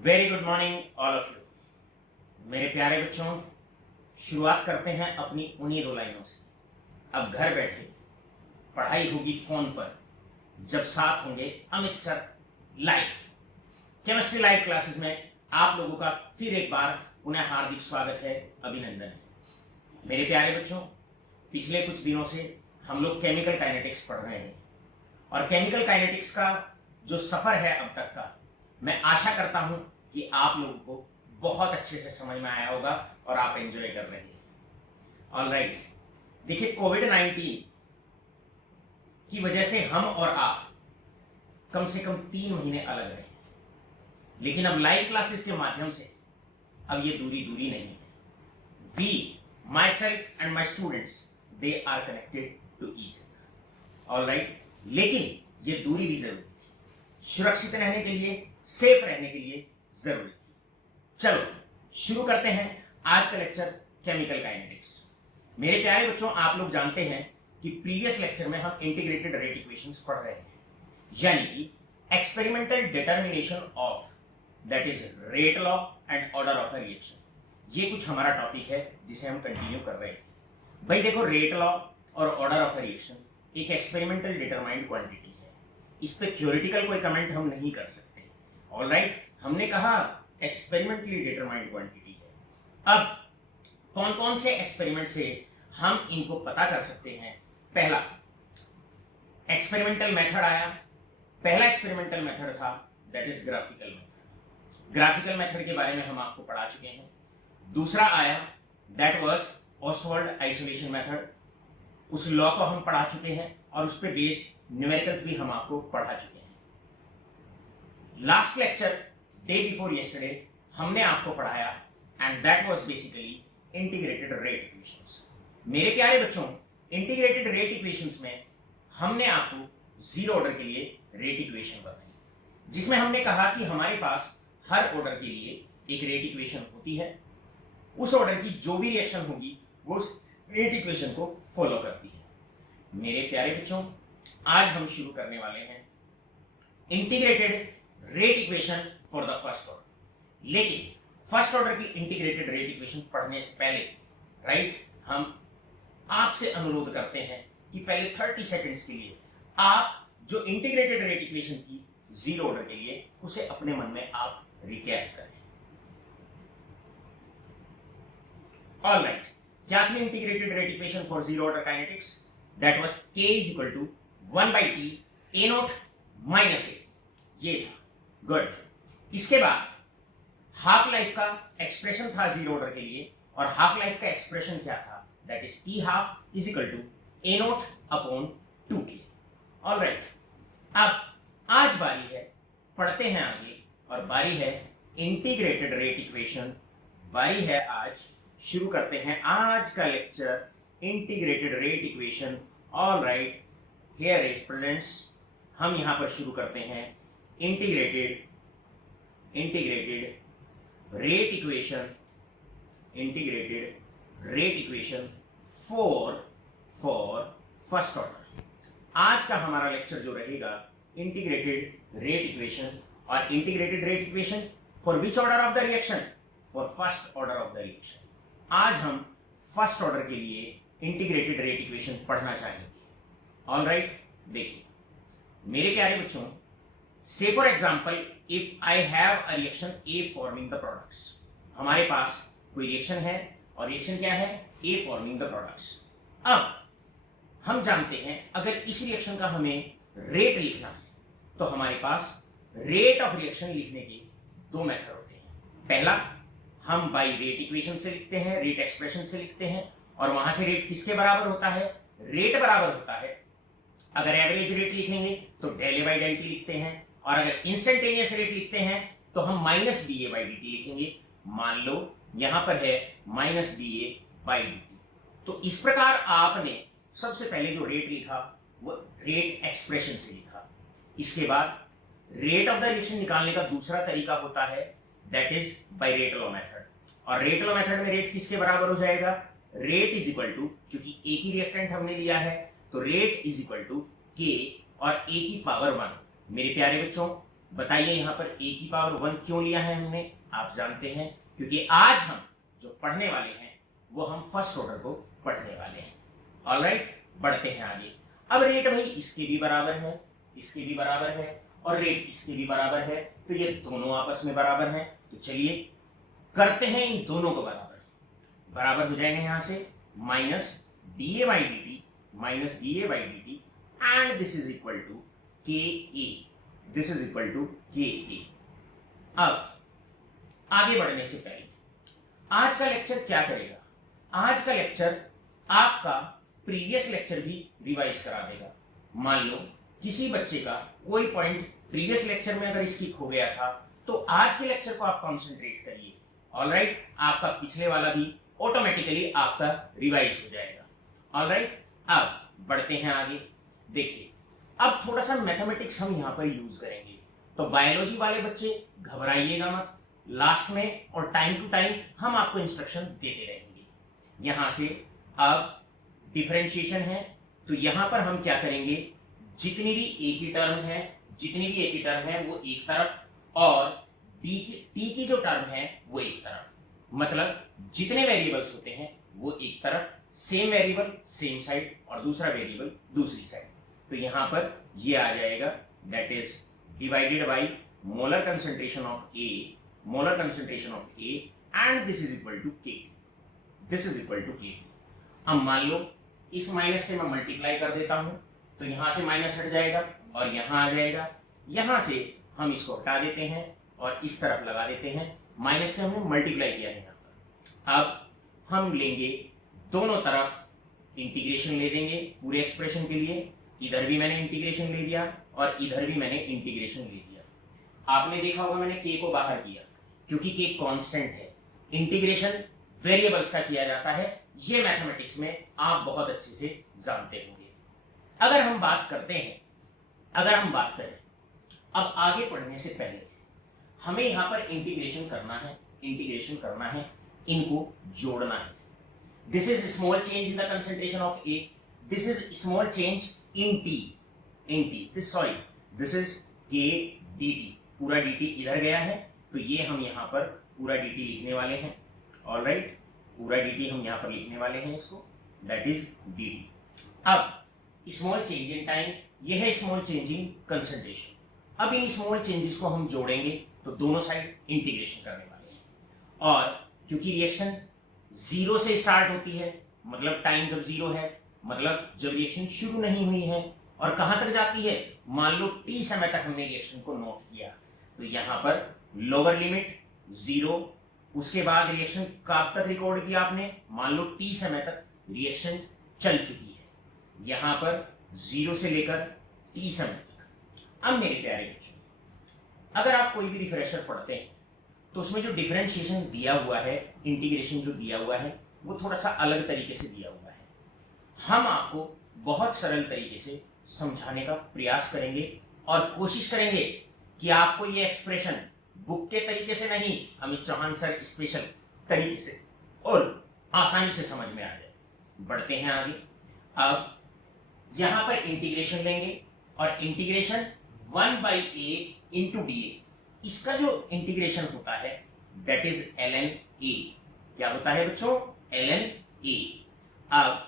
Very good morning all of you. मेरे प्यारे बच्चों, शुरुआत करते हैं अपनी उन्हीं दो लाइनों से। अब घर बैठे पढ़ाई होगी फोन पर, जब साथ होंगे Amit sir live. Chemistry live classes में आप लोगों का फिर एक बार पुनः हार्दिक स्वागत है, अभिनंदन है। मेरे प्यारे बच्चों, पिछले कुछ दिनों से हम लोग केमिकल काइनेटिक्स पढ़ रहे हैं और केमिकल काइनेटिक्स का जो सफर है अब तक का, मैं आशा करता हूं कि आप लोगों को बहुत अच्छे से समझ में आया होगा और आप एंजॉय कर रहे हैं। ऑलराइट, देखिए कोविड-19 की वजह से हम और आप कम से कम 3 महीने अलग रहे, लेकिन अब लाइव क्लासेस के माध्यम से अब ये दूरी नहीं है। We, myself and my students, they are connected to each other. Alright, लेकिन ये दूरी भी जरूरी, सुरक्षित रहने के लिए, सेफ रहने के लिए जरूरी। चलो शुरू करते हैं आज का लेक्चर केमिकल काइनेटिक्स। मेरे प्यारे बच्चों, आप लोग जानते हैं कि प्रीवियस लेक्चर में हम इंटीग्रेटेड रेट इक्वेशंस पढ़ रहे हैं, यानी कि experimental determination of that is rate law and order of a reaction. ये कुछ हमारा टॉपिक है जिसे हम कंटिन्यू कर रहे हैं। भाई देखो, रेट लॉ और ऑर्डर ऑफ अ रिएक्शन एक एक्सपेरिमेंटल डिटरमाइंड क्वांटिटी है, इस पे थ्योरेटिकल कोई कमेंट हम नहीं कर सकते। ऑलराइट, हमने कहा एक्सपेरिमेंटली डिटरमाइंड क्वांटिटी है। अब कौन कौन से एक्सपेरिमेंट से हम इनको पता कर सकते हैं? पहला एक्सपेरिमेंटल मेथड आया। पहला एक्सपेरिमेंटल मेथड था that is graphical method. Graphical method के बारे में हम आपको पढ़ा चुके हैं। दूसरा आया that was Ostwald isolation method. उस लॉ को हम पढ़ा चुके हैं और उस पर बेस्ड न्यूमेरिकल्स भी हम आपको पढ़ा चुके हैं। Last lecture day before yesterday हमने आपको पढ़ाया and that was basically integrated rate equations. मेरे प्यारे बच्चों, इंटीग्रेटेड रेट इक्वेशंस में हमने आपको जीरो ऑर्डर के लिए रेट इक्वेशन बताई, जिसमें हमने कहा कि हमारे पास हर ऑर्डर के लिए एक रेट इक्वेशन होती है। उस ऑर्डर की जो भी रिएक्शन होगी वो उस रेट इक्वेशन को फॉलो करती है। मेरे प्यारे बच्चों, आज हम शुरू करने वाले हैं integrated rate equation for the first order. लेकिन फर्स्ट ऑर्डर की इंटीग्रेटेड रेट इक्वेशन पढ़ने से पहले राइट, हम आपसे अनुरोध करते हैं कि पहले 30 सेकंड्स के लिए आप जो इंटीग्रेटेड रेट इक्वेशन की जीरो ऑर्डर के लिए उसे अपने मन में आप रिकैप करें। ऑलराइट, क्या थी integrated rate equation for zero order kinetics? That was k is equal to 1/t a naught minus a। ये था। गुड। इसके बाद हाफ लाइफ का एक्सप्रेशन था जीरो ऑर्डर के लिए, और हाफ लाइफ का एक्सप्रेशन क्या था? That is t half is equal to a naught upon 2k। Alright, अब आज बारी है, पढ़ते हैं आगे, और बारी है इंटीग्रेटेड रेट इक्वेशन। बारी है आज, शुरू करते हैं आज का lecture integrated rate equation. Alright, here is presents. हम यहां पर शुरू करते हैं integrated rate equation for first order. आज का हमारा लेक्चर जो रहेगा इंटीग्रेटेड रेट इक्वेशन, और integrated rate equation for which order of the reaction? For first order of the reaction. आज हम फर्स्ट ऑर्डर के लिए इंटीग्रेटेड रेट इक्वेशन पढ़ना चाहेंगे। ऑलराइट, देखिए मेरे प्यारे बच्चों, से for example if I have a reaction A forming the products. हमारे पास कोई रिएक्शन है और रिएक्शन क्या है? ए फॉर्मिंग द प्रोडक्ट्स। अब हम जानते हैं अगर इस रिएक्शन का हमें रेट लिखना है तो हमारे पास रेट ऑफ रिएक्शन लिखने के दो मेथड होते हैं। पहला, हम बाई रेट इक्वेशन से लिखते हैं, रेट एक्सप्रेशन से लिखते हैं, और वहां से रेट किसके बराबर होता है? रेट बराबर होता है, अगर एवरेज रेट लिखेंगे तो del A by del T लिखते हैं, और अगर इंस्टेंटेनियस रेट लिखते हैं तो हम minus D A by D T लिखेंगे। मान लो यहां पर है minus D A by D T. तो इस प्रकार आपने सबसे पहले जो रेट लिखा वो रेट एक्सप्रेशन से लिखा। इसके बाद रेट ऑफ द रिएक्शन निकालने का दूसरा तरीका होता है that is by rate law method, और रेट लॉ मेथड में रेट किसके बराबर हो जाएगा? रेट इज इक्वल टू, क्योंकि एक ही रिएक्टेंट हमने लिया है तो रेट इज इक्वल टू के और ए की पावर 1। मेरे प्यारे बच्चों, बताइए यहाँ पर a की पावर 1 क्यों लिया है हमने? आप जानते हैं क्योंकि आज हम जो पढ़ने वाले हैं वो हम फर्स्ट ऑर्डर को पढ़ने वाले हैं। ऑलराइट, बढ़ते हैं आगे। अब रेट भाई इसके भी बराबर है, इसके भी बराबर है और रेट इसके भी बराबर है, तो ये दोनों आपस में बराबर हैं। तो चलिए करते हैं इन दोनों को बराबर। बराबर हो जाएंगे यहां से minus D A by D T minus D A by D T and this is equal to K A, this is equal to K A. अब आगे बढ़ने से पहले आज का लेक्चर क्या करेगा? आज का लेक्चर आपका प्रीवियस लेक्चर भी रिवाइज करा देगा। मान लो किसी बच्चे का कोई पॉइंट प्रीवियस लेक्चर में अगर स्किप हो गया था तो आज के लेक्चर को आप कंसंट्रेट करिए। ऑलराइट, आपका पिछले वाला भी ऑटोमेटिकली आपका रिवाइज हो जाएगा। ऑलराइट, अब बढ़ते हैं आगे। देखिए अब थोड़ा सा मैथमेटिक्स हम यहाँ पर यूज करेंगे, तो बायोलॉजी वाले बच्चे घबराइएगा मत, लास्ट में और टाइम टू टाइम हम आपको इंस्ट्रक्शन देते रहेंगे। यहां से अब डिफरेंशिएशन है, तो यहां पर हम क्या करेंगे, जितनी भी ए की टर्म है, जितनी भी ए की टर्म है वो एक तरफ और टी की जो टर्म है वो एक तरफ, मतलब जितने वेरिएबल्स होते हैं वो एक तरफ, सेम वेरिएबल सेम साइड और दूसरा वेरिएबल दूसरी साइड। तो यहां पर ये आ जाएगा that is divided by molar concentration of A, molar concentration of A and this is equal to K, this is equal to K. अब मान लो इस माइनस से मैं मल्टीप्लाई कर देता हूं, तो यहां से माइनस हट जाएगा और यहां आ जाएगा, यहां से हम इसको हटा देते हैं और इस तरफ लगा देते हैं, माइनस से हमने मल्टीप्लाई किया है यहाँ पर। अब हम लेंगे दोनों तरफ इंटीग्रेशन ले देंगे पूरे एक्सप्रेशन के लिए, इधर भी मैंने इंटीग्रेशन ले दिया और इधर भी मैंने इंटीग्रेशन ले दिया। आपने देखा होगा मैंने के को बाहर किया क्योंकि के कांस्टेंट है, इंटीग्रेशन वेरिएबल्स का किया जाता है, ये मैथमेटिक्स में आप बहुत अच्छे से जानते होंगे। अगर हम बात करते हैं, अगर हम बात करें अब आगे पढ़ने से पहले हमें यहां पर इंटीग्रेशन करना है, इंटीग्रेशन करना है, इनको जोड़ना है। This is small change in the concentration of A, this is small change in T, in T this sorry this is के डी टी, पूरा डी टी इधर गया है तो ये हम यहाँ पर पूरा डी टी लिखने वाले हैं। ऑलराइट, पूरा डी टी हम यहाँ पर लिखने वाले हैं इसको, दैट इज डी टी। अब स्मॉल चेंज इन टाइम, यह है स्मॉल चेंज इन कंसंट्रेशन। अब इन स्मॉल चेंजेस को हम जोड़ेंगे तो दोनों साइड इंटीग्रेशन करने वाले हैं, और क्योंकि रिएक्शन जीरो से स्टार्ट होती है, मतलब टाइम जब जीरो है, मतलब जब रिएक्शन शुरू नहीं हुई है, और कहां तक जाती है, मान लो टी समय तक हमने रिएक्शन को नोट किया, तो यहां पर लोअर लिमिट जीरो, उसके बाद रिएक्शन कब तक रिकॉर्ड किया आपने, मान लो टी समय तक रिएक्शन चल चुकी है, यहां पर जीरो से लेकर टी समय तक। अब मेरे प्यारे बच्चों, अगर आप कोई भी रिफ्रेशर पढ़ते हैं तो उसमें जो डिफरेंशिएशन दिया हुआ है, इंटीग्रेशन जो दिया हुआ है, वो थोड़ा सा अलग तरीके से दिया हुआ है। हम आपको बहुत सरल तरीके से समझाने का प्रयास करेंगे और कोशिश करेंगे कि आपको ये एक्सप्रेशन बुक के तरीके से नहीं, अमित चौहान सर स्पेशल तरीके से और आसानी से समझ में आ जाए। बढ़ते हैं आगे। अब यहां पर इंटीग्रेशन लेंगे और integration 1/a into D A, इसका जो इंटीग्रेशन होता है दैट इज ln a। क्या होता है बच्चों, ln a। अब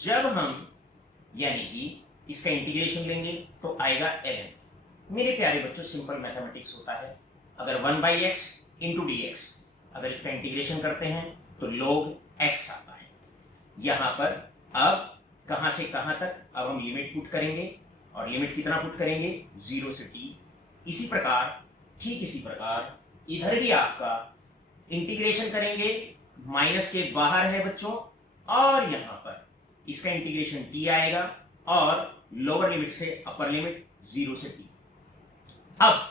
जब हम यानी कि इसका इंटीग्रेशन लेंगे तो आएगा ln। मेरे प्यारे बच्चों सिंपल मैथमेटिक्स होता है, अगर 1/x इंटू डी एक्स, अगर इसका इंटीग्रेशन करते हैं तो log x आता है। यहां पर अब कहां से कहां तक, अब हम लिमिट पुट करेंगे और लिमिट कितना पुट करेंगे, 0 से t। इसी प्रकार, ठीक इसी प्रकार इधर भी आपका इंटीग्रेशन करेंगे, माइनस के बाहर है बच्चों, और यहां पर इसका इंटीग्रेशन t आएगा और लोअर लिमिट से अपर लिमिट 0 से t। अब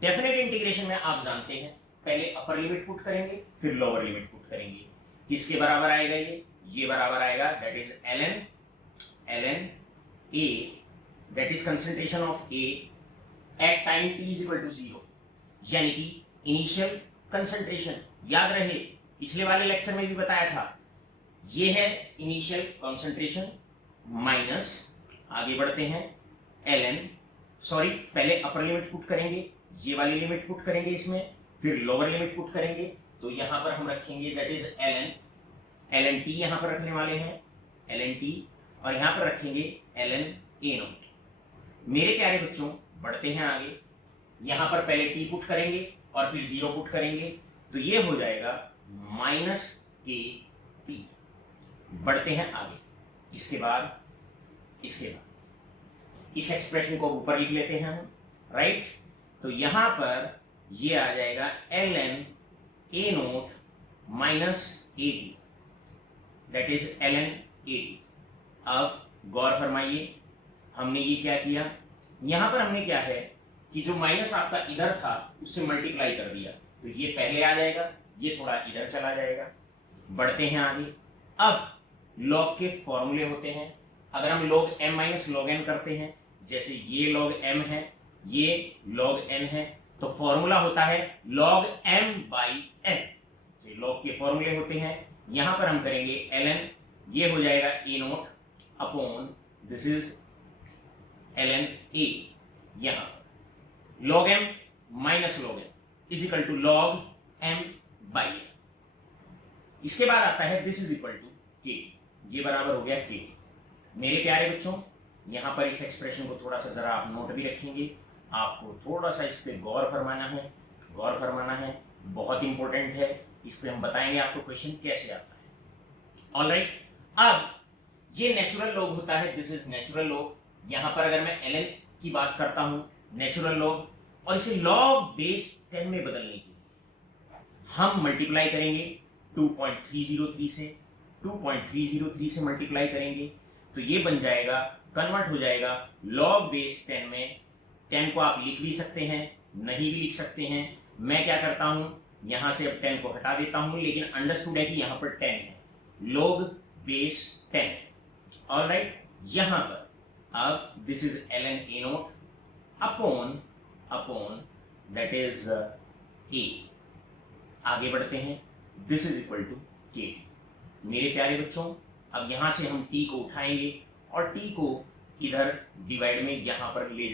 डेफिनेट इंटीग्रेशन में आप जानते हैं पहले अपर लिमिट पुट करेंगे फिर लोअर लिमिट पुट करेंगे, किसके बराबर आएगा, ये बराबर आएगा that is ln a, that is concentration of a at time t is equal to 0, यानी कि इनिशियल कंसंट्रेशन। याद रहे पिछले वाले लेक्चर में भी बताया था, ये है इनिशियल कंसंट्रेशन माइनस, आगे बढ़ते हैं ln सॉरी, पहले अपर लिमिट पुट करेंगे, ये वाली लिमिट पुट करेंगे इसमें, फिर लोअर लिमिट पुट करेंगे। तो यहां पर हम रखेंगे दैट इज ln t यहां पर रखने वाले हैं ln t, और यहां पर रखेंगे ln a नॉट। मेरे प्यारे बच्चों बढ़ते हैं आगे, यहां पर पहले t पुट करेंगे और फिर 0 पुट करेंगे, तो ये हो जाएगा माइनस के टी। बढ़ते हैं आगे, इसके बाद इस एक्सप्रेशन को ऊपर लिख लेते हैं हम, राइट। तो यहां पर ये आ जाएगा ln a naught minus A T, that is ln a T. अब गौर फरमाइए, हमने ये क्या किया, यहां पर हमने क्या है कि जो माइनस आपका इधर था उससे मल्टीप्लाई कर दिया, तो ये पहले आ जाएगा, ये थोड़ा इधर चला जाएगा। बढ़ते हैं आगे, अब लॉग के फॉर्मूले होते हैं। अगर हम log m minus log n करते हैं, जैसे ये log m है, ये log n है, तो फॉर्मूला होता है log m by n। Log के फॉर्मूले होते हैं, यहां पर हम करेंगे ln, ये हो जाएगा a naught upon this is ln a, यहां log m minus log n is equal to log m by n। इसके बाद आता है this is equal to k, ये बराबर हो गया k। मेरे प्यारे बच्चों यहां पर इस एक्सप्रेशन को थोड़ा सा जरा आप नोट भी रखेंगे, आपको थोड़ा सा इस पे गौर फरमाना है, बहुत इंपॉर्टेंट है। इस पे हम बताएंगे आपको क्वेश्चन कैसे आता है। ऑलराइट, अब ये नेचुरल लॉग होता है, दिस इज नेचुरल लॉग। यहां पर अगर मैं ln की बात करता हूं, नेचुरल लॉग, और इसे लॉग बेस 10 में बदलने के लिए हम मल्टीप्लाई करेंगे 2.303 से, 2.303 से मल्टीप्लाई करेंगे, तो ये बन जाएगा, कन्वर्ट हो जाएगा लॉग बेस 10 में। 10 को आप लिख भी सकते हैं, नहीं भी लिख सकते हैं। मैं क्या करता हूं, यहां से अब 10 को हटा देता हूं, लेकिन अंडरस्टूड है कि यहां पर 10 है, लॉग बेस 10 है। ऑलराइट, यहां पर अब this is ln a naught upon that is a। आगे बढ़ते हैं, this is equal to k। मेरे प्यारे बच्चों अब यहां से हम t को उठाएंगे और t को इधर डिवाइड में यहां पर ले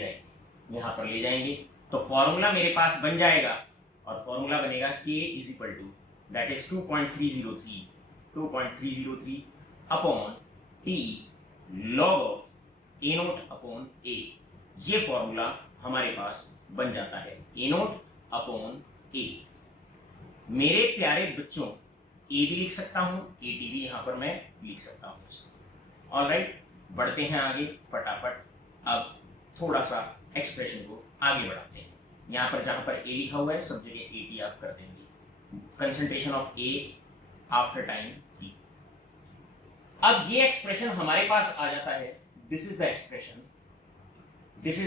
जाएंगे, तो फॉर्मूला मेरे पास बन जाएगा, और फॉर्मूला बनेगा k is equal to that is 2.303 upon t log of a naught upon a। ये फॉर्मूला हमारे पास बन जाता है a नोट अपॉन a। मेरे प्यारे बच्चों a भी लिख सकता हूं, at भी यहां पर मैं लिख सकता हूं। ऑलराइट, बढ़ते हैं आगे फटाफट। अब थोड़ा सा एक्सप्रेशन को आगे बढ़ाते हैं। यहां पर जहां पर a लिखा हुआ है सब जगह at आप कर देंगे, concentration of a after time t। अब ये एक्सप्रेशन हमारे पास आ जाता है, दिस इज द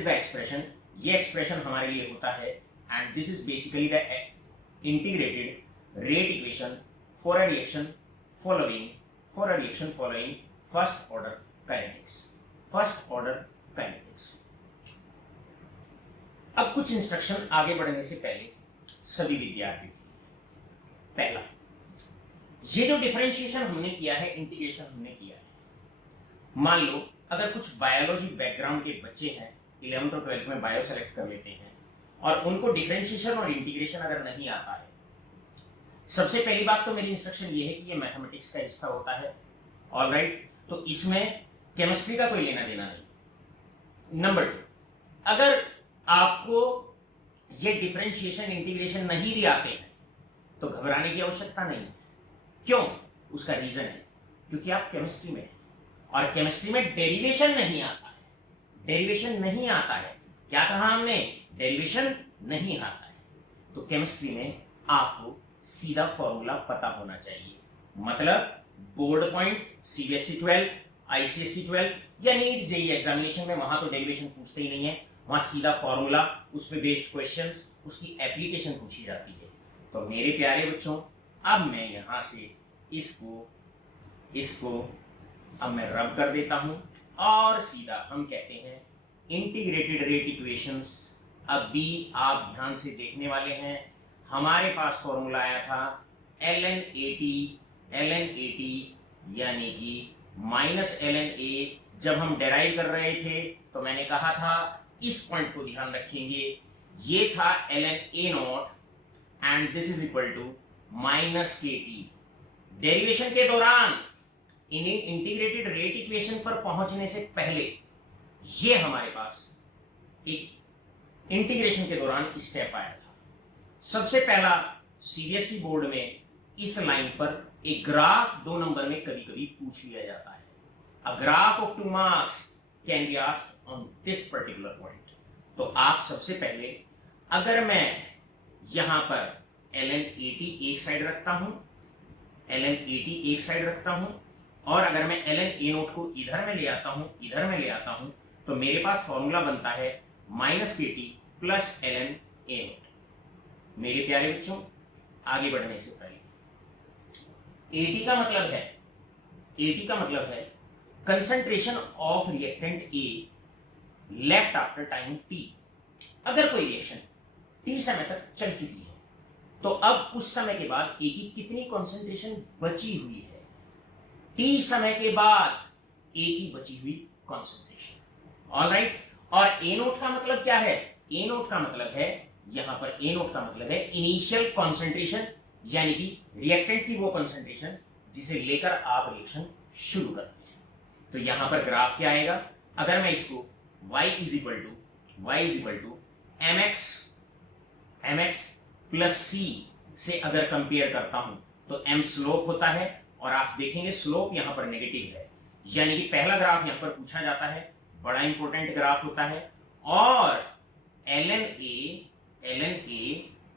एक्सप्रेशन, ये एक्सप्रेशन हमारे लिए होता है, and this is basically the integrated rate equation for a reaction following first order kinetics. अब कुछ इंस्ट्रक्शन आगे बढ़ने से पहले सभी विद्यार्थी, पहला, ये जो डिफरेंशिएशन हमने किया है, इंटीग्रेशन हमने किया है, मान लो अगर कुछ बायोलॉजी बैकग्राउंड के बच्चे हैं, 11th और 12th में बायो सेलेक्ट कर लेते हैं, और उनको डिफरेंशिएशन और इंटीग्रेशन अगर नहीं आता है, सबसे पहली बात तो मेरी इंस्ट्रक्शन ये है कि ये मैथमेटिक्स का हिस्सा होता है। ऑलराइट, तो इसमें केमिस्ट्री का कोई लेना देना नहीं। नंबर 2, अगर आपको ये डिफरेंशिएशन इंटीग्रेशन नहीं भी आते हैं तो घबराने की आवश्यकता नहीं है। क्यों? उसका रीजन है क्योंकि आप केमिस्ट्री में हैं, और केमिस्ट्री में डेरिवेशन नहीं आता है। क्या कहा हमने? डेरिवेशन नहीं आता है। तो केमिस्ट्री में आपको सीधा फॉर्मूला पता होना चाहिए, मतलब बोर्ड पॉइंट सीबीएसई 12, आईसीएसई 12 या नीट जेईई एग्जामिनेशन में वहां तो डेरिवेशन पूछते ही नहीं है, वहां सीधा फॉर्मूला, उस पे बेस्ड क्वेश्चंस, उसकी एप्लीकेशन पूछी जाती है। तो मेरे प्यारे बच्चों, अब मैं यहां से इसको अब मैं रब कर देता हूं, और सीधा हम कहते हैं इंटीग्रेटेड रेट इक्वेशंस। अब भी आप ध्यान से देखने वाले हैं, हमारे पास फॉर्मूला आया था ln AT यानी कि माइनस ln A। जब हम डेराइव कर रहे थे तो मैंने कहा था इस पॉइंट को ध्यान रखेंगे, ये था ln a naught and this is equal to minus K T. Derivation के दौरान इंटीग्रेटेड रेट इक्वेशन पर पहुंचने से पहले ये हमारे पास एक इंटीग्रेशन के दौरान स्टेप आया था। सबसे पहला सीबीएसई बोर्ड में इस लाइन पर एक ग्राफ 2 नंबर में कभी कभी पूछ लिया जाता है। A graph of 2 marks can be asked on this particular point. तो आप सबसे पहले, अगर मैं यहां पर ln 80 एक साइड रखता हूं, ln 80 एक साइड रखता हूं, और अगर मैं ln a नोट को इधर में ले आता हूं, तो मेरे पास फॉर्मूला बनता है minus K T plus ln a note. मेरे प्यारे बच्चों, आगे बढ़ने से पहले 80 का मतलब है concentration of reactant A left after time t। अगर कोई रिएक्शन t समय तक चल चुकी है, तो अब उस समय के बाद A की कितनी कंसंट्रेशन बची हुई है, t समय के बाद A की बची हुई कंसंट्रेशन। ऑलराइट। और A नोट का मतलब क्या है? A नोट का मतलब है, यहां पर A नोट का मतलब है इनिशियल कंसंट्रेशन, यानी कि रिएक्टेंट की वो कंसंट्रेशन जिसे लेकर आप रिएक्शन शुरू करते हैं। तो यहां पर ग्राफ क्या आएगा? अगर मैं इसको y is equal to mx plus c से अगर कंपेयर करता हूं, तो m स्लोप होता है, और आप देखेंगे स्लोप यहां पर नेगेटिव है, यानी कि पहला ग्राफ यहां पर पूछा जाता है, बड़ा इंपॉर्टेंट ग्राफ होता है। और ln a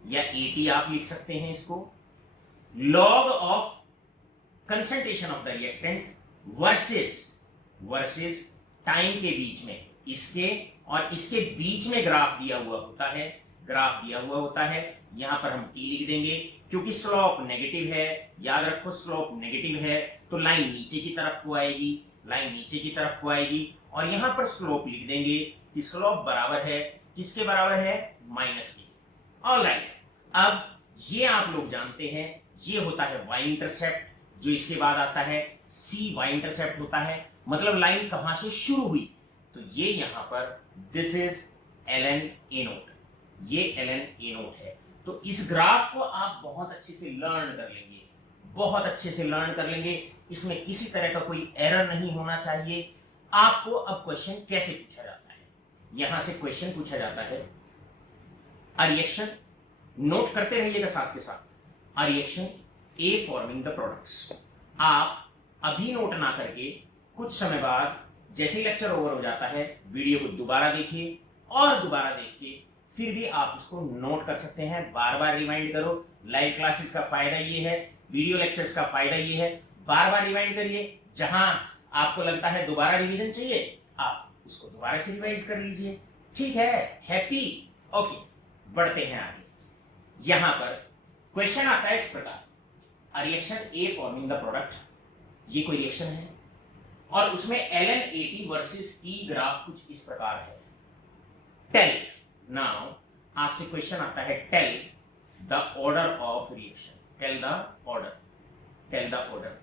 या at आप लिख सकते हैं इसको, log of concentration of the reactant versus time के बीच में, इसके और इसके बीच में ग्राफ दिया हुआ होता है। यहां पर हम t लिख देंगे, क्योंकि स्लोप नेगेटिव है। याद रखो, स्लोप नेगेटिव है तो लाइन नीचे की तरफ को आएगी, और यहां पर स्लोप लिख देंगे कि स्लोप बराबर है, किसके बराबर है? माइनस के। ऑलराइट। अब ये आप लोग जानते हैं, ये होता है y इंटरसेप्ट, जो इसके बाद आता है cy इंटरसेप्ट होता है, मतलब लाइन कहां से शुरू हुई। तो ये यहां पर this is ln a note, ये ln a नोट है। तो इस ग्राफ को आप बहुत अच्छे से लर्न कर लेंगे, इसमें किसी तरह का कोई एरर नहीं होना चाहिए। आपको अब क्वेश्चन कैसे पूछा जाता है? यहां से क्वेश्चन पूछा जाता है, अ रिएक्शन, नोट करते रहिएगा साथ के साथ, a reaction A forming the products. आप अभी नोट ना करके कुछ समय बाद, जैसे ही लेक्चर ओवर हो जाता है, वीडियो को दोबारा देखिए, और दोबारा देख के फिर भी आप इसको नोट कर सकते हैं। बार बार रिमाइंड करो। लाइव क्लासेस का फायदा ये है, वीडियो लेक्चर्स का फायदा ये है, बार बार रिमाइंड करिए। जहां आपको लगता है दोबारा रिवीजन चाहिए, आप उसको दोबारा से रिवाइज कर लीजिए। ठीक है? हैप्पी? ओके, बढ़ते हैं आगे। यहां पर क्वेश्चन आता है इस प्रकार, a reaction A forming the product, ये कोई रिएक्शन है, और उसमें ln AT versus T graph कुछ इस प्रकार है। टेल, नाउ आपसे क्वेश्चन आता है, tell the order of reaction, tell the order.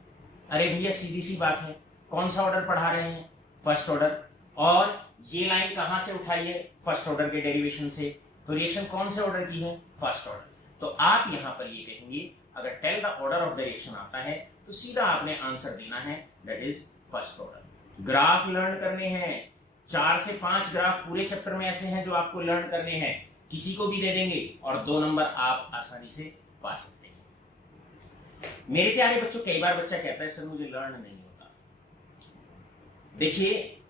अरे भैया, सीधी सी बात है, कौन सा ऑर्डर पढ़ा रहे हैं? First order. और ये लाइन कहां से उठाई है? फर्स्ट ऑर्डर के डेरिवेशन से। तो रिएक्शन कौन से ऑर्डर की है? First order. तो आप यहां पर ये कहेंगे, अगर tell the order of the reaction आता है तो सीधा आपने आंसर देना है, that is first order. Graph learn करने हैं, 4 से 5 ग्राफ पूरे चैप्टर में ऐसे हैं जो आपको लर्न करने हैं, किसी को भी दे देंगे और 2 नंबर आप आसानी से पा सकते हैं। मेरे प्यारे बच्चों, कई बार बच्चा कहता है सर मुझे लर्न नहीं होता। देखिए,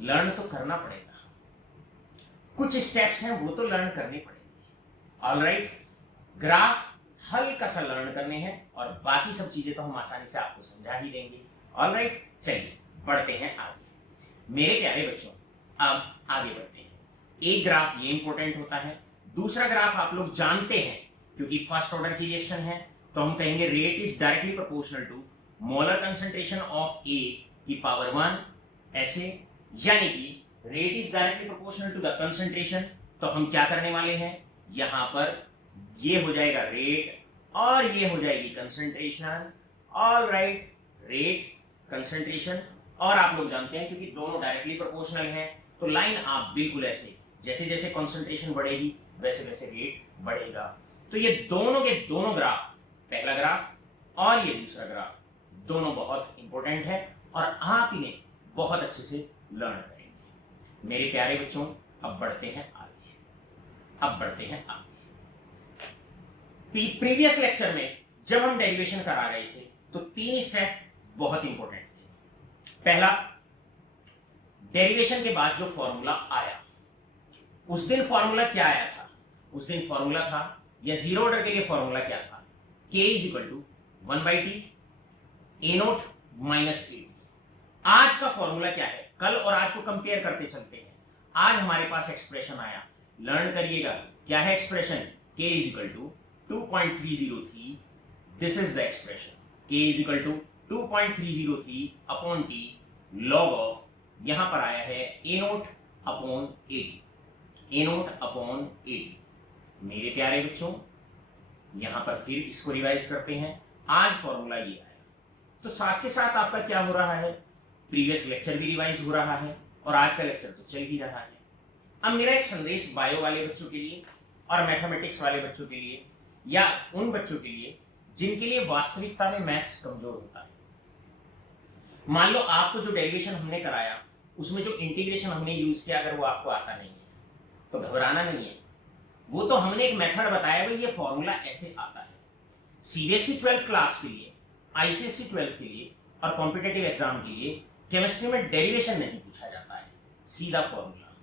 लर्न तो करना पड़ेगा, कुछ स्टेप्स हैं वो तो लर्न करने पड़ेंगे। ऑलराइट, ग्राफ हल्का सा लर्न करने हैं, और बाकी सब चीजें तो हम आसानी से आपको समझा ही देंगे। ऑलराइट, चलिए बढ़ते हैं आगे। मेरे प्यारे बच्चों, अब आगे बढ़ते हैं। एक ग्राफ ये इंपॉर्टेंट होता है, दूसरा ग्राफ आप लोग जानते हैं, क्योंकि फर्स्ट ऑर्डर की रिएक्शन है, तो हम कहेंगे rate is directly proportional to molar concentration of A की पावर 1, ऐसे, यानी कि rate is directly proportional to the concentration. तो हम क्या करने वाले हैं, यहां पर ये हो जाएगा रेट और ये हो जाएगी कंसंट्रेशन। ऑलराइट, रेट, कंसंट्रेशन, और आप लोग जानते हैं क्योंकि दोनों डायरेक्टली प्रोपोर्शनल हैं, तो लाइन आप बिल्कुल ऐसे, जैसे जैसे कॉन्सेंट्रेशन बढ़ेगी वैसे वैसे रेट बढ़ेगा। तो ये दोनों के दोनों ग्राफ, पहला ग्राफ और ये दूसरा ग्राफ, दोनों बहुत इंपॉर्टेंट है और आप इन्हें बहुत अच्छे से लर्न करेंगे। मेरे प्यारे बच्चों, अब बढ़ते हैं आगे, अब बढ़ते हैं आगे। प्रीवियस लेक्चर में जब हम डेरिवेशन करा रहे थे तो 3 स्टेप बहुत इंपॉर्टेंट थे। पहला, डेरिवेशन के बाद जो फॉर्मूला आया, उस दिन फॉर्मूला क्या आया था? उस दिन फॉर्मूला था, या जीरो ऑर्डर के लिए फॉर्मूला क्या था? k is equal to 1/t a naught minus a। आज का फॉर्मूला क्या है? कल और आज को कंपेयर करते चलते हैं। आज हमारे पास एक्सप्रेशन आया, लर्न करिएगा। क्या है expression? k is equal to 2.303, this is the expression. k is equal to 2.303 upon t log of, यहां पर आया है a naught upon a t, a naught upon a t। मेरे प्यारे बच्चों, यहां पर फिर इसको रिवाइज करते हैं। आज फॉर्मूला ये आया, तो साथ के साथ आपका क्या हो रहा है? प्रीवियस लेक्चर भी रिवाइज हो रहा है और आज का लेक्चर तो चल ही रहा है। अब मेरा एक संदेश बायो वाले बच्चों के लिए और मैथमेटिक्स वाले बच्चों के लिए, या उन बच्चों के लिए जिनके लिए वास्तविकता में मैथ्स कमजोर होता है। मान लो आपको जो डेरिवेशन हमने कराया उसमें जो इंटीग्रेशन हमने यूज किया, अगर वो आपको आता नहीं है तो घबराना नहीं है। वो तो हमने एक मेथड बताया, भाई ये फॉर्मूला ऐसे आता है। सीबीएसई 12th क्लास के लिए, आईसीएसई 12th के लिए और कॉम्पिटिटिव एग्जाम के लिए केमिस्ट्री में डेरिवेशन नहीं पूछा जाता है, सीधा फॉर्मूला।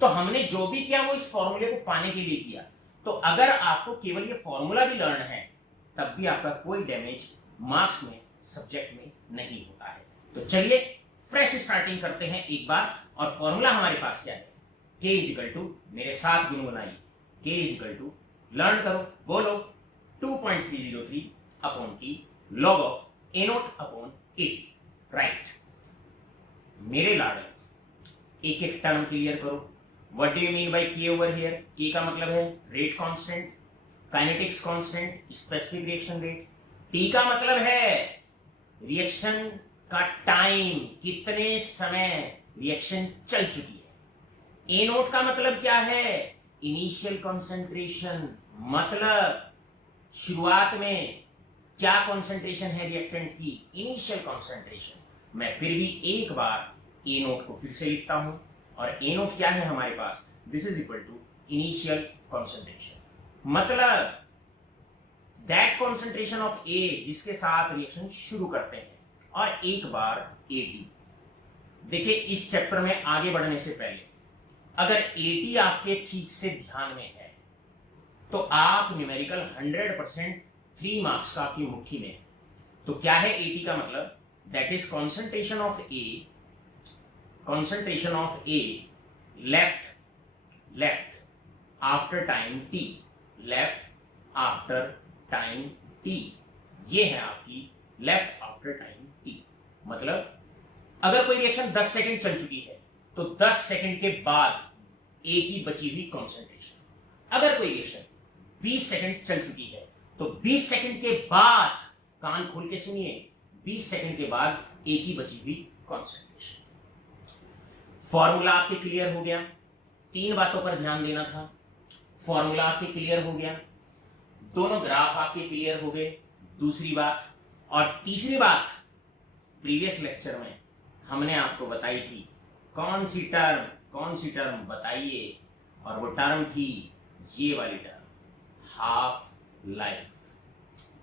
तो हमने जो भी किया वो इस फॉर्मूले को पाने के लिए किया। तो अगर आपको केवल ये फॉर्मूला भी लर्न है तब भी आपका कोई डैमेज मार्क्स में, सब्जेक्ट में नहीं होता है। तो चलिए फ्रेश स्टार्टिंग करते हैं एक बार। और फॉर्मूला हमारे पास क्या है? k इज इक्वल टू, मेरे साथ गुनगुनाइए, k is equal to, learn करो, बोलो, 2.303 upon t log of a naught upon a। Right मेरे लाडो, एक एक टर्म क्लियर करो। What do you mean by k over here? k का मतलब है rate constant, kinetics constant, specific reaction rate. t का मतलब है रिएक्शन का टाइम, कितने समय रिएक्शन चल चुकी है। ए नोट का मतलब क्या है? इनिशियल कंसंट्रेशन, मतलब शुरुआत में क्या कंसंट्रेशन है रिएक्टेंट की, इनिशियल कंसंट्रेशन। मैं फिर भी एक बार ए नोट को फिर से लिखता हूं, और ए नोट क्या है हमारे पास? This is equal to initial concentration, मतलब दैट कंसंट्रेशन ऑफ ए जिसके साथ रिएक्शन शुरू करते हैं, और एक बार एटी। देखिए इस चैप्टर में आगे बढ़ने से पहले अगर एटी आपके ठीक से ध्यान में है तो आप न्यूमेरिकल 100% 3 मार्क्स का आपकी मुट्ठी में है। तो क्या है एटी का मतलब? That is concentration of A left after time T, left after time T. ये है आपकी लेफ्ट आफ्टर टाइम टी। मतलब अगर कोई रिएक्शन 10 सेकंड चल चुकी है तो 10 सेकंड के बाद ए की बची हुई कॉन्सेंट्रेशन। अगर कोई रिएक्शन 20 सेकंड चल चुकी है तो 20 सेकंड के बाद, कान खोल के सुनिए, 20 सेकंड के बाद ए की बची हुई कॉन्सेंट्रेशन। फॉर्मूला आपके क्लियर हो गया, 3 बातों पर ध्यान देना था। फॉर्मूला आपके क्लियर हो गया, दोनों ग्राफ आपके क्लियर हो गए, दूसरी बात। और तीसरी बात, प्रीवियस लेक्चर में हमने आपको बताई थी, कौन सी टर्म बताइए, और वो टर्म थी ये वाली टर्म, हाफ लाइफ।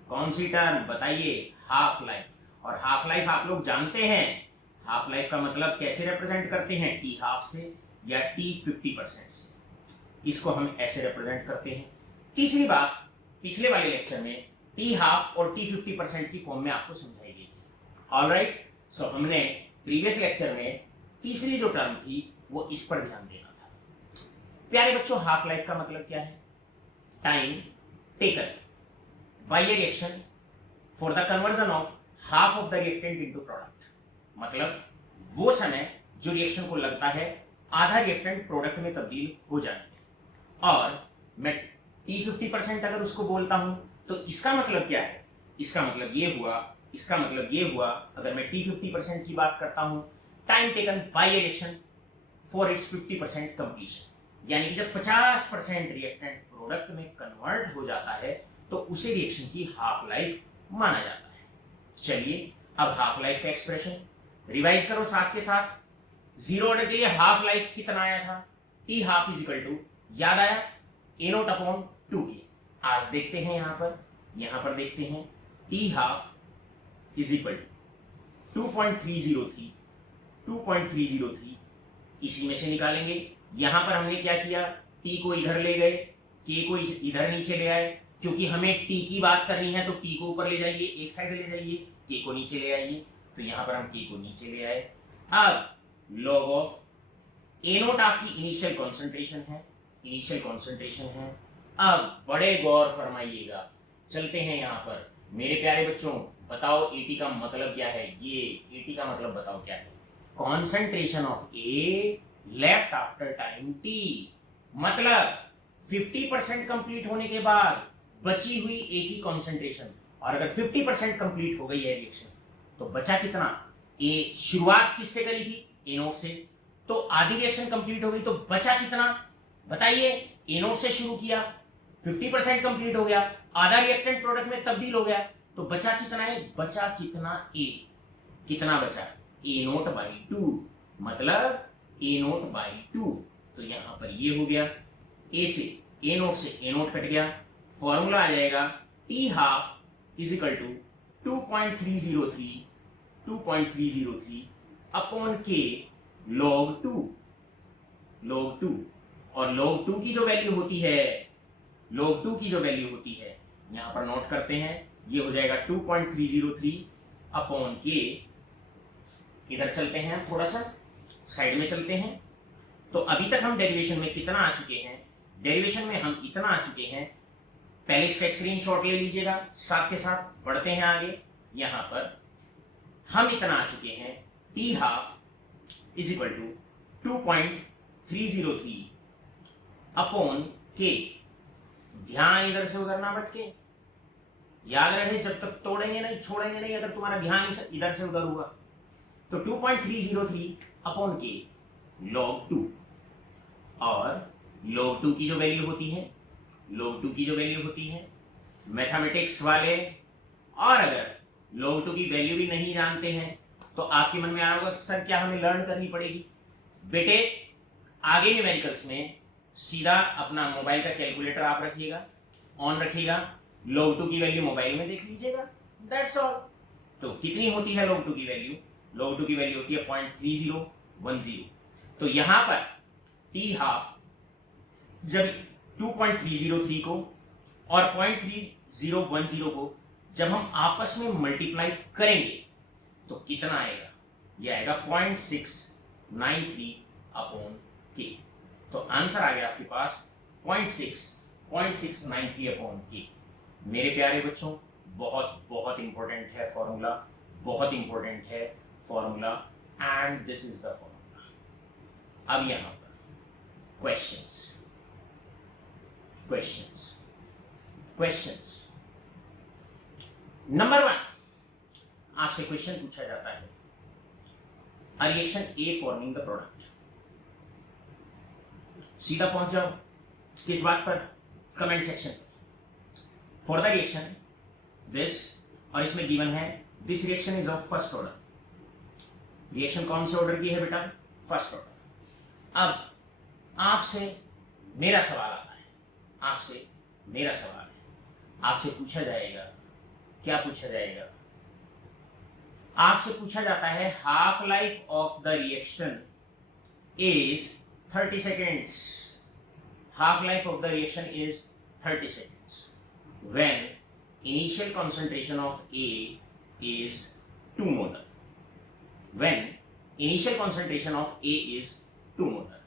कौन सी टर्म बताइए? Half life. और हाफ लाइफ आप लोग जानते हैं, हाफ लाइफ का मतलब कैसे रिप्रेजेंट करते हैं? टी हाफ से या टी 50% से, इसको हम ऐसे रिप्रेजेंट करते हैं। तीसरी बात, पिछले वाले लेक्चर में टी हाफ और टी 50% की फॉर्म में आपको समझाई गई थी। ऑलराइट, सो हमने प्रीवियस लेक्चर में तीसरी जो टर्म थी वो इस पर ध्यान देना था। प्यारे बच्चों, हाफ लाइफ का मतलब क्या है? Time taken by A reaction for the conversion of half of the reactant into product. मतलब वो समय जो रिएक्शन को लगता है आधा रिएक्टेंट प्रोडक्ट में तब्दील हो जाने में। और मैं टी 50% अगर उसको बोलता हूं तो इसका मतलब क्या है? इसका मतलब ये हुआ, इसका मतलब ये हुआ, अगर मैं टी 50% की बात करता हूं, time taken by A reaction for its 50% completion. यानी कि जब 50% रिएक्टेंट प्रोडक्ट में कन्वर्ट हो जाता है तो उसे रिएक्शन की हाफ लाइफ माना जाता है। चलिए अब हाफ लाइफ का एक्सप्रेशन रिवाइज करो साथ के साथ। जीरो ऑर्डर के लिए हाफ लाइफ कितना आया था, T half is equal to, याद आया, ए नोट अपॉन 2k। आज देखते हैं यहां पर देखते हैं T half is equal to 2.303 इसी में से निकालेंगे। यहां पर हमने क्या किया, टी को इधर ले गए, के को इधर नीचे ले आए, क्योंकि हमें टी की बात करनी है तो टी को ऊपर ले जाइए, एक साइड ले जाइए, के को नीचे ले आइए, तो यहां पर हम के को नीचे ले आए। अब लॉग ऑफ ए नोट आपकी इनिशियल कॉन्सेंट्रेशन है। अब बड़े गौर फरमाइएगा, चलते हैं यहां पर। मेरे प्यारे बच्चों बताओ एटी का मतलब क्या है, ये एटी का मतलब बताओ क्या है, concentration of A left after time T. मतलब 50% कंप्लीट होने के बाद बची हुई ए की कॉन्सेंट्रेशन, और अगर 50% कंप्लीट हो गई है रिएक्शन तो बचा कितना, ए शुरुआत किससे करी थी, ए नोट से, तो आधी रिएक्शन कंप्लीट हो गई तो बचा कितना बताइए, ए नोट से शुरू किया, 50% कंप्लीट हो गया, आधा रिएक्टेंट प्रोडक्ट में तब्दील हो गया, तो बचा कितना है, बचा कितना ए, कितना बचा, ए नोट बाई 2, मतलब ए नोट बाई 2। तो यहां पर ये हो गया, ए से ए नोट कट गया, फॉर्मूला आ जाएगा T half is equal to 2.303 upon K log 2, और log 2 की जो वैल्यू होती है यहां पर नोट करते हैं, ये हो जाएगा 2.303 अपॉन के। इधर चलते हैं, थोड़ा सा साइड में चलते हैं। तो अभी तक हम डेरिवेशन में कितना आ चुके हैं, डेरिवेशन में हम इतना आ चुके हैं, पहले इसका स्क्रीनशॉट ले लीजिएगा, साथ के साथ बढ़ते हैं आगे। यहां पर हम इतना आ चुके हैं, T half is equal to 2.303 upon K. ध्यान इधर से उधर ना भटके, याद रहे जब तक तोड़ेंगे नहीं छोड़ेंगे नहीं, अगर तुम्हारा ध्यान इधर से उधर हुआ तो 2.303 अपॉन के log 2, और log 2 की जो वैल्यू होती है मैथमेटिक्स वाले, और अगर log 2 की वैल्यू भी नहीं जानते हैं तो आपके मन में आ रहा होगा सर क्या हमें लर्न करनी पड़ेगी। बेटे आगे न्यूमेरिकल्स में सीधा अपना मोबाइल का कैलकुलेटर आप रखिएगा, ऑन रखिएगा, log 2 की वैल्यू मोबाइल में देख लीजिएगा, दैट्स ऑल। तो कितनी होती है log 2 की वैल्यू, log 2 की वैल्यू होती है 0.3010। तो यहां पर टी हाफ जब 2.303 को और 0.3010 को जब हम आपस में मल्टीप्लाई करेंगे तो कितना आएगा, ये आएगा 0.693 अपॉन के। तो आंसर आ गया आपके पास 0.693 अपॉन के। मेरे प्यारे बच्चों बहुत इंपॉर्टेंट है फॉर्मूला, बहुत इंपॉर्टेंट है formula, and this is the formula. अब यहां पर क्वेश्चंस। नंबर 1 आपसे क्वेश्चन पूछा जाता है, a reaction A forming the product. सीधा पहुंच जाओ किस बात पर, comment section. For the reaction this, और इसमें गिवन है this reaction is of first order. Reaction कौन से ऑर्डर की है बेटा, फर्स्ट ऑर्डर। अब आपसे मेरा सवाल आता है, आपसे पूछा जाएगा, क्या पूछा जाएगा, आपसे पूछा जाता है half life of the reaction is 30 seconds. Half life of the reaction is 30 seconds when initial concentration of A is 2 molar. When initial concentration of A is 2 molar.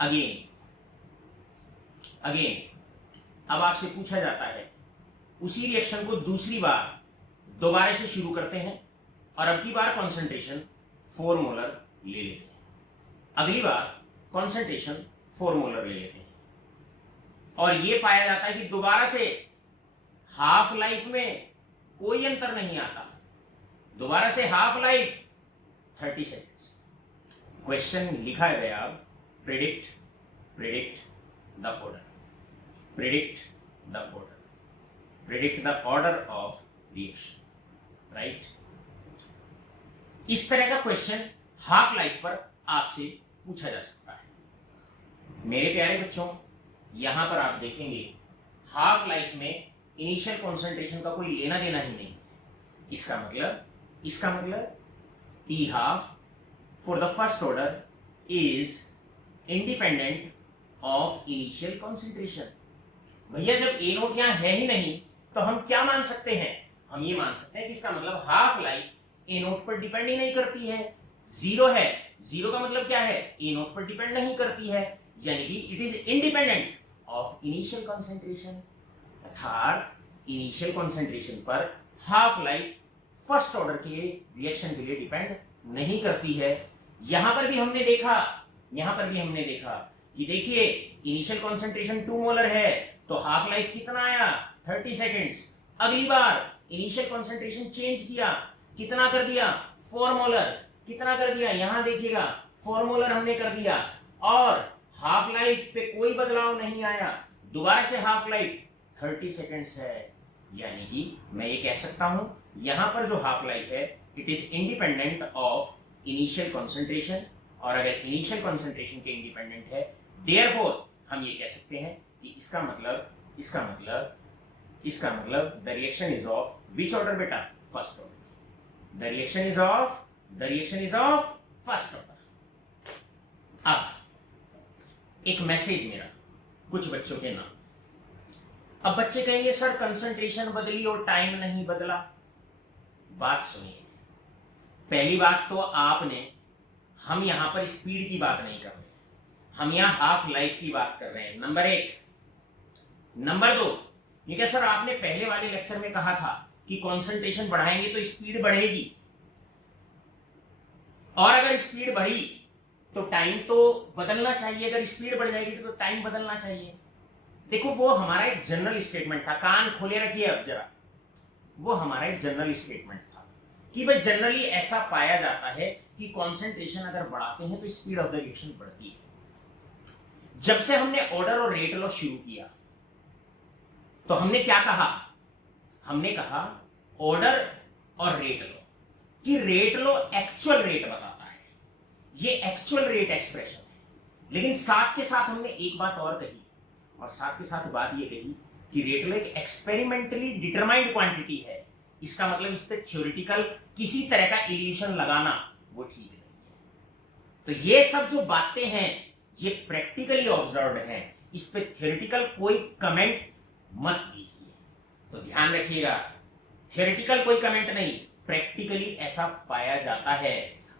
Again, अब आपसे पूछा जाता है उसी रिएक्शन को दूसरी बार दोबारा से शुरू करते हैं, और अब की बार कॉन्सेंट्रेशन 4 मोलर ले लेते हैं, अगली बार कॉन्सेंट्रेशन 4 मोलर ले लेते हैं, और ये पाया जाता है कि दोबारा से हाफ लाइफ में कोई अंतर नहीं आता, दोबारा से हाफ लाइफ 30 सेकेंड्स। क्वेश्चन लिखा है गया predict predict the order, predict the order, predict the order of reaction, right. इस तरह का क्वेश्चन हाफ लाइफ पर आपसे पूछा जा सकता है। मेरे प्यारे बच्चों, यहां पर आप देखेंगे हाफ लाइफ में इनिशियल कॉन्सेंट्रेशन का कोई लेना देना ही नहीं। इसका मतलब T half for the first order is independent of initial concentration. भैया जब ए नोट यहां है ही नहीं तो हम क्या मान सकते हैं? हम ये मान सकते हैं कि इसका मतलब हाफ लाइफ ए नोट पर डिपेंड ही नहीं करती है, जीरो है। जीरो का मतलब क्या है? ए नोट पर डिपेंड नहीं करती है, यानी कि it is independent of initial concentration. अर्थात इनिशियल कॉन्सेंट्रेशन पर हाफ लाइफ फर्स्ट ऑर्डर के रिएक्शन के लिए डिपेंड नहीं करती है। यहां पर भी हमने देखा कि देखिए इनिशियल कॉन्सेंट्रेशन 2 मोलर है तो हाफ लाइफ कितना आया? 30 सेकेंड्स। अगली बार इनिशियल कॉन्सेंट्रेशन चेंज किया, कितना कर दिया? 4 मोलर। कितना कर दिया? यहां देखिएगा 4 मोलर हमने कर दिया और हाफ लाइफ पे कोई बदलाव नहीं आया। दोबारा से हाफ लाइफ 30 सेकेंड्स है, यानी कि मैं ये कह सकता हूं यहां पर जो हाफ लाइफ है it is independent of initial concentration, और अगर इनिशियल कॉन्सेंट्रेशन के इंडिपेंडेंट है देयरफॉर हम ये कह सकते हैं कि इसका मतलब the reaction is of which order बेटा? First order. The reaction is of first order. अब एक मैसेज मेरा कुछ बच्चों के नाम। अब बच्चे कहेंगे सर कंसंट्रेशन बदली और टाइम नहीं बदला। बात सुनिए, पहली बात तो आपने, हम यहां पर स्पीड की बात नहीं कर रहे, हम यहां हाफ लाइफ की बात कर रहे हैं, नंबर 1। नंबर 2, ये क्या सर आपने पहले वाले लेक्चर में कहा था कि कंसंट्रेशन बढ़ाएंगे तो स्पीड बढ़ेगी, और अगर स्पीड बढ़ी तो टाइम तो बदलना चाहिए, अगर स्पीड बढ़ जाएगी तो टाइम बदलना चाहिए। देखो वो हमारा एक जनरल स्टेटमेंट था, कान खोले रखिए अब जरा, वो हमारा एक जनरल स्टेटमेंट था कि भाई जनरली ऐसा पाया जाता है कि कंसंट्रेशन अगर बढ़ाते हैं तो स्पीड ऑफ द रिएक्शन बढ़ती है। जब से हमने ऑर्डर और रेट लॉ शुरू किया तो हमने क्या कहा? हमने कहा ऑर्डर और रेट लॉ कि रेट लॉ एक्चुअल रेट बताता है, ये एक्चुअल रेट एक्सप्रेशन है। लेकिन साथ के साथ हमने एक बात और कही, और साथ के साथ बात ये कही कि रेट लॉ एक एक्सपेरिमेंटली डिटरमाइंड क्वांटिटी है। इसका मतलब इस पे थ्योरेटिकल किसी तरह का इल्यूशन लगाना वो ठीक नहीं है। तो ये सब जो बातें हैं ये प्रैक्टिकली ऑब्जर्व्ड हैं, इस पे थ्योरेटिकल कोई कमेंट मत दीजिए। तो ध्यान रखिएगा, थ्योरेटिकल कोई कमेंट नहीं, प्रैक्टिकली ऐसा पाया जाता है।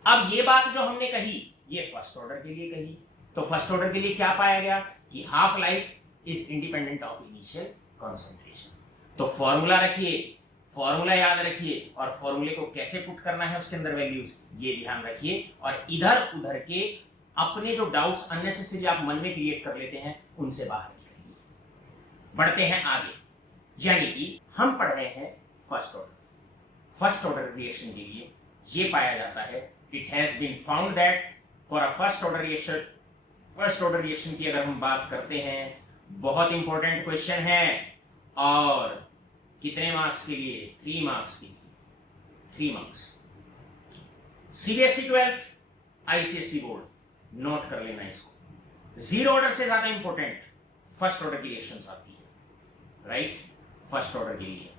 अब ये बात जो हमने कही ये फर्स्ट ऑर्डर के लिए कही, तो फर्स्ट ऑर्डर के लिए क्या पाया गया कि half life is independent of initial concentration. तो फॉर्मूला रखिए, फॉर्मूला याद रखिए, और फॉर्मूले को कैसे पुट करना है उसके अंदर वैल्यूज ये ध्यान रखिए, और इधर उधर के अपने जो डाउट्स अननेसेसरी आप मन में क्रिएट कर लेते हैं उनसे बाहर निकलिए। बढ़ते हैं आगे, यानी कि हम पढ़ रहे हैं first order. First order reaction के लिए ये पाया जाता है, it has been found that for a first order reaction की अगर हम बात करते हैं, बहुत इंपॉर्टेंट क्वेश्चन है, और कितने मार्क्स के लिए? 3 मार्क्स के लिए, 3 marks. CBSE 12th, ICSE board, note कर लेना इसको। जीरो ऑर्डर से ज्यादा इंपॉर्टेंट फर्स्ट ऑर्डर की रिएक्शंस आती है, राइट। फर्स्ट ऑर्डर के लिए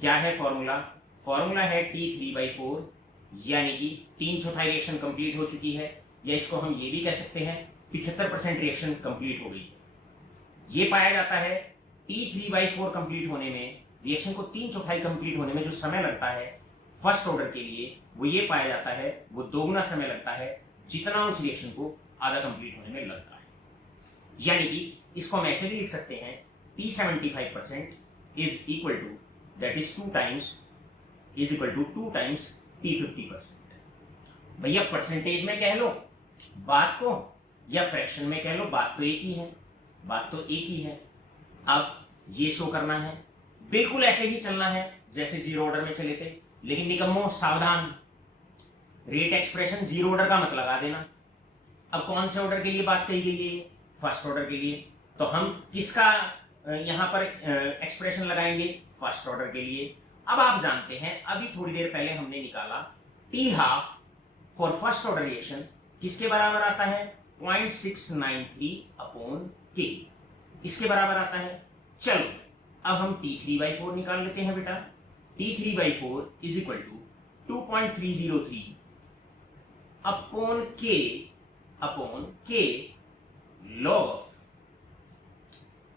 क्या है फॉर्मूला? फॉर्मूला है T3/4, यानी कि 3/4 रिएक्शन कंप्लीट हो चुकी है, या इसको हम ये भी कह सकते हैं 75% रिएक्शन कंप्लीट हो गई है। ये पाया जाता है T3/4 कंप्लीट होने में, रिएक्शन को 3/4 कंप्लीट होने में जो समय लगता है फर्स्ट ऑर्डर के लिए, वो ये पाया जाता है वो दोगुना समय लगता है जितना उस रिएक्शन को आधा कंप्लीट होने में लगता है। यानी कि इसको हम ऐसे भी लिख सकते हैं T75% is equal to, that is 2 times T50%। भैया परसेंटेज में कह लो बात को या फ्रैक्शन में कह लो, बात तो एक ही है। अब ये शो करना है, बिल्कुल ऐसे ही चलना है जैसे जीरो ऑर्डर में चले थे, लेकिन निकम्मो सावधान, रेट एक्सप्रेशन जीरो ऑर्डर का मत लगा देना, अब कौन से ऑर्डर के लिए बात कही गई है? फर्स्ट ऑर्डर के लिए। तो हम किसका यहां पर एक्सप्रेशन लगाएंगे? फर्स्ट ऑर्डर के लिए। अब आप जानते हैं अभी थोड़ी देर पहले हमने निकाला T half for first order reaction किसके बराबर आता है? 0.693 अपॉन के, इसके बराबर आता है। चलो अब हम T3/4 निकाल लेते हैं बेटा। T3/4 is equal to 2.303 upon K log of,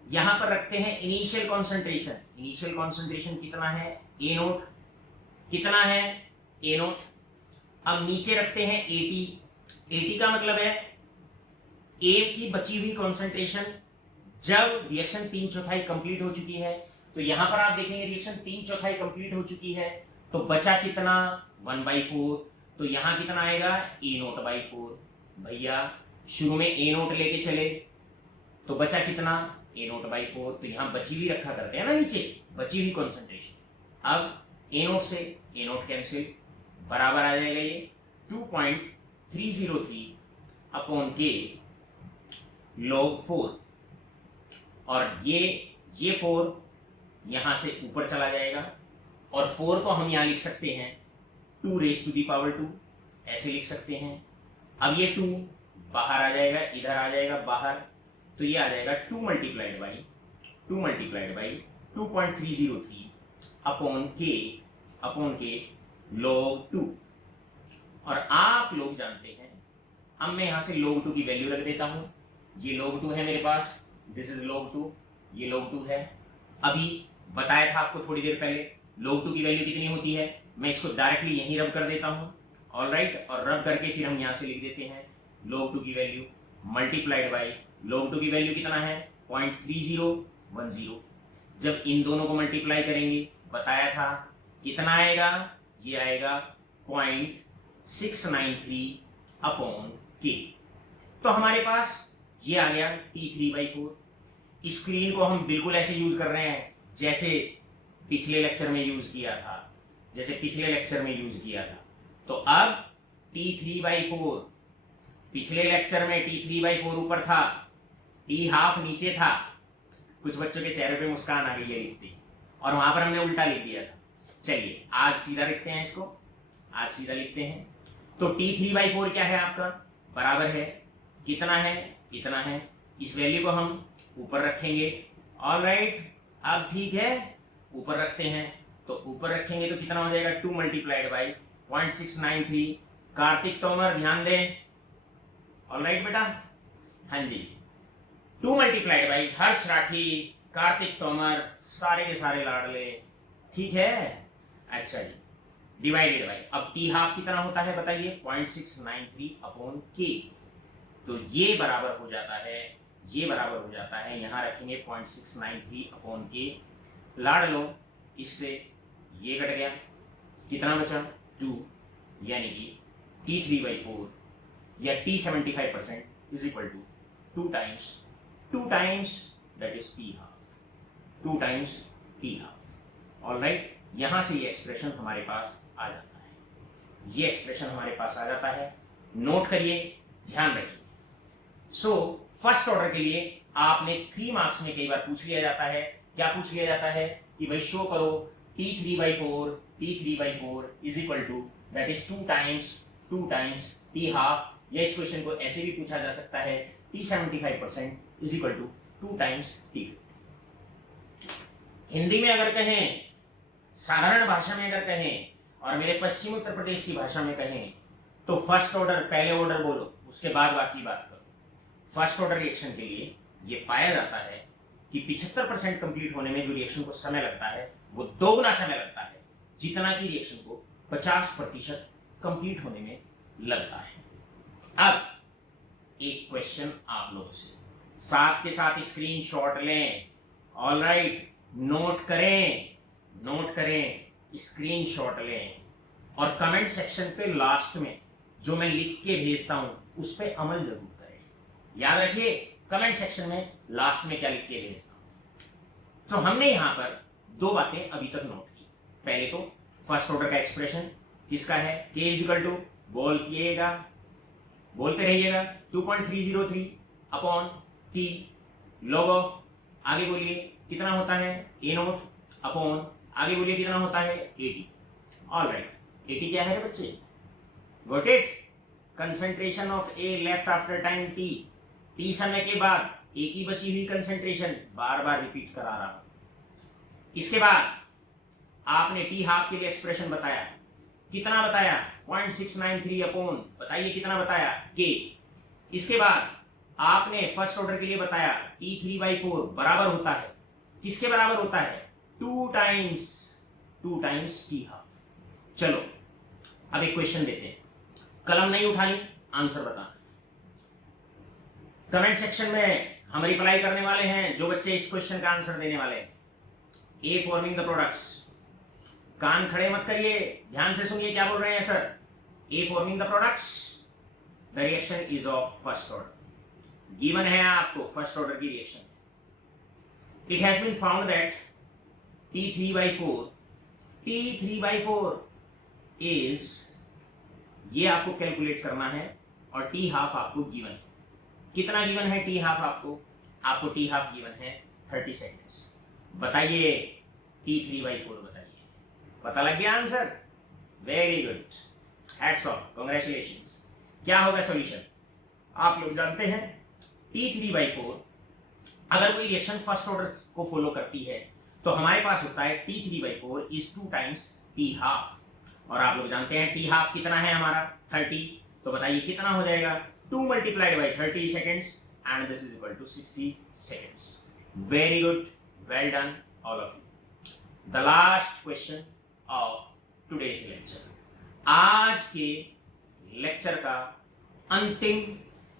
यहां पर रखते हैं इनिशियल कॉन्सेंट्रेशन। इनिशियल कॉन्सेंट्रेशन कितना है? ए नोट। कितना है? ए नोट। अब नीचे रखते हैं एटी। एटी का मतलब है ए की बची हुई कॉन्सेंट्रेशन जब रिएक्शन 3/4 कंप्लीट हो चुकी है। तो यहां पर आप देखेंगे रिएक्शन 3/4 कंप्लीट हो चुकी है, तो बचा कितना? 1/4। तो यहां कितना आएगा? ए नोट बाई 4। भैया शुरू में ए नोट लेके चले तो बचा कितना? ए नोट बाई 4। तो यहां बची हुई रखा करते हैं ना नीचे, बची हुई कॉन्सेंट्रेशन। अब ए नोट से ए नोट कैंसिल, बराबर आ जाएगा ये 2.303 अपॉन के log 4। और ये 4 यहां से ऊपर चला जाएगा और 4 को हम यहां लिख सकते हैं 2⁻², ऐसे लिख सकते हैं। अब ये 2 बाहर आ जाएगा, इधर आ जाएगा बाहर, तो ये आ जाएगा 2 multiplied by 2.303 upon K log 2। और आप लोग जानते हैं, अब मैं यहां से log 2 की वैल्यू रख देता हूं। ये log 2 है मेरे पास, दिस इज log 2, ये log 2 है। अभी बताया था आपको थोड़ी देर पहले log 2 की वैल्यू कितनी होती है। मैं इसको डायरेक्टली यहीं रब कर देता हूं, ऑलराइट। और रब करके फिर हम यहां से लिख देते हैं log 2 की वैल्यू मल्टीप्लाइड बाई log 2 की वैल्यू कितना है? 0.3010। जब इन दोनों को मल्टीप्लाई करेंगे, बताया था कितना आएगा? ये आएगा 0.693 अपॉन के। तो हमारे पास ये आ गया T3/4। स्क्रीन को हम बिल्कुल ऐसे यूज कर रहे हैं जैसे पिछले लेक्चर में यूज किया था, तो अब T3/4, पिछले लेक्चर में T3/4 ऊपर था, T हाफ नीचे था। कुछ बच्चों के चेहरे पे मुस्कान आ गई है लिखते, और वहां पर हमने उल्टा लिख दिया था। चलिए आज सीधा लिखते हैं इसको, तो T3/4 क्या है आपका? बराबर है कितना है? इतना है। इस वैल्यू को हम ऊपर रखेंगे, ऑलराइट। अब ठीक है, ऊपर रखते हैं, तो ऊपर रखेंगे तो कितना हो जाएगा? 2 मल्टीप्लाइड बाई 0.693। कार्तिक तोमर ध्यान दें, ऑलराइट बेटा। हाँ जी, 2 मल्टीप्लाइड बाई हर्ष राठी, कार्तिक तोमर, सारे के सारे लाडले, ठीक है। अच्छा जी, डिवाइडेड बाई, अब टी हाफ कितना होता है बताइए? 0.693 अपॉन के। तो ये बराबर हो जाता है, यहां रखेंगे 0.693 अपॉन के। लाड लो, इससे ये कट गया, कितना बचा? 2, यानी कि T3/4 या T75% is equal to 2 times that is T half, 2 times T half. Alright, यहां से ये एक्सप्रेशन हमारे पास आ जाता है, नोट करिए, ध्यान रखिए। सो फर्स्ट ऑर्डर के लिए आपने 3 मार्क्स में कई बार पूछ लिया जाता है। क्या पूछ लिया जाता है कि भाई शो करो T3/4 is equal to that is 2 times T half, या इस क्वेश्चन को ऐसे भी पूछा जा सकता है T75% is equal to 2 times T50। Hindi में अगर कहें, साधारण भाषा में अगर कहें, और मेरे पश्चिम उत्तर प्रदेश की भाषा में कहें, तो फर्स्ट ऑर्डर पहले ऑर्डर बोलो, उसके बाद बाकी बात करो। फर्स्ट ऑर्डर रिएक्शन के लिए ये पाया जाता है कि 75% कंप्लीट होने में जो रिएक्शन को समय लगता है वो 2 गुना समय लगता है जितना कि रिएक्शन को 50% कंप्लीट होने में लगता है। अब एक क्वेश्चन आप लोगों से, साथ के साथ स्क्रीनशॉट लें, ऑलराइट, नोट करें, स्क्रीनशॉट लें, और कमेंट सेक्शन पे लास्ट में जो मैं लिख के भेजता हूं उस पे अमल जरूर करें। याद रखिए कमेंट सेक्शन में लास्ट में क्या लिख के भेजता हूं। तो हमने यहां पर 2 बातें अभी तक नोट की। पहले तो फर्स्ट ऑर्डर का एक्सप्रेशन किसका है? K इज इक्वल टू, बोल किएगा, बोलते रहिएगा। 2.303 अपॉन टी लॉग ऑफ, आगे बोलिए कितना होता है, ए नोट अपॉन, आगे बोलिए कितना होता है, 80। ऑल राइट, 80 क्या है बच्चे, got it. Concentration of A left after time T, T समय के बाद ए की बची हुई कंसंट्रेशन, बार बार रिपीट करा रहा हूं। इसके बाद आपने टी हाफ के लिए एक्सप्रेशन बताया, कितना बताया, 0.693 अपॉन, बताइए कितना बताया, के। इसके बाद आपने फर्स्ट ऑर्डर के लिए बताया T3/4 बराबर होता है, किसके बराबर होता है, 2 टाइम्स टी हाफ। चलो अब एक क्वेश्चन देते हैं, कलम नहीं उठानी, आंसर बताना। कमेंट सेक्शन में हम रिप्लाई करने वाले हैं जो बच्चे इस क्वेश्चन का आंसर देने वाले हैं। ए फॉर्मिंग द प्रोडक्ट्स, कान खड़े मत करिए, ध्यान से सुनिए क्या बोल रहे हैं sir. A forming the products, the reaction is of first order, given है आपको फर्स्ट ऑर्डर की reaction. It has been found that T3/4 is, ये आपको कैलकुलेट करना है, और टी हाफ आपको गिवन है। कितना गिवन है टी हाफ आपको टी हाफ गिवन है 30 सेकेंड्स। बताइए T3/4 बताइए, पता लग गया answer, very good, hats off, congratulations. क्या होगा सॉल्यूशन, आप लोग जानते हैं T3/4 अगर कोई रिएक्शन फर्स्ट ऑर्डर को फॉलो करती है तो हमारे पास होता है T3/4 is 2 times T half, और आप लोग जानते हैं टी हाफ कितना है हमारा 30, तो बताइए कितना हो जाएगा, 2 multiplied by 30 seconds and this is equal to 60 seconds. Very good, well done all of you. The last question of today's lecture, आज के लेक्चर का अंतिम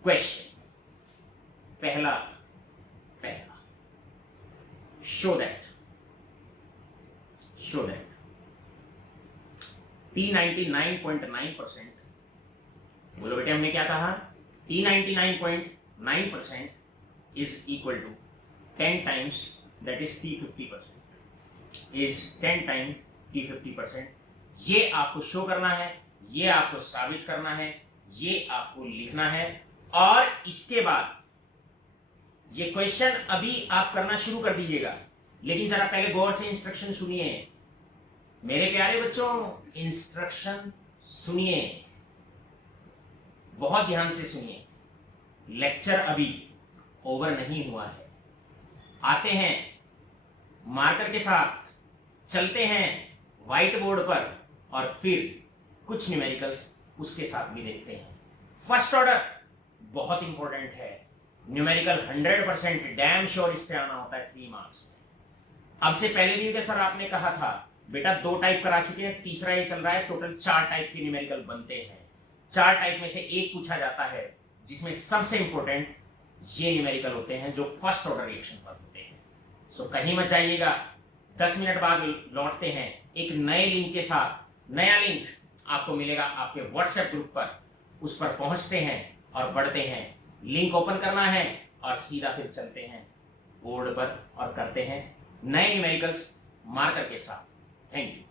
क्वेश्चन, पहला शो दैट T99.9%, बोलो बेटे हमने क्या कहा, T99.9% is equal to 10 times, that is T50%, is 10 time T50%। ये आपको शो करना है, ये आपको साबित करना है, ये आपको लिखना है, और इसके बाद ये क्वेश्चन अभी आप करना शुरू कर दीजिएगा, लेकिन जरा पहले गौर से इंस्ट्रक्शन सुनिए मेरे प्यारे बच्चों, इंस्ट्रक्शन सुनिए, बहुत ध्यान से सुनिए। लेक्चर अभी ओवर नहीं हुआ है, आते हैं मार्कर के साथ, चलते हैं व्हाइट बोर्ड पर, और फिर कुछ न्यूमेरिकल्स उसके साथ भी देखते हैं। फर्स्ट ऑर्डर बहुत इंपॉर्टेंट है, न्यूमेरिकल 100% डैम श्योर इससे आना होता है 3 मार्क्स में। अब से पहले भी सर आपने कहा था बेटा 2 टाइप करा चुके हैं, तीसरा ये चल रहा है, टोटल 4 टाइप के न्यूमेरिकल बनते हैं। 4 टाइप में से एक पूछा जाता है, जिसमें सबसे इंपॉर्टेंट ये न्यूमेरिकल होते हैं जो फर्स्ट ऑर्डर रिएक्शन पर होते हैं। सो कहीं मत जाइएगा, 10 मिनट बाद लौटते हैं एक नए लिंक के साथ। नया लिंक आपको मिलेगा आपके व्हाट्सएप ग्रुप पर, उस पर पहुंचते हैं और बढ़ते हैं। लिंक ओपन करना है और सीधा फिर चलते हैं बोर्ड पर और करते हैं नए न्यूमेरिकल्स मार्कर के साथ। Thank you.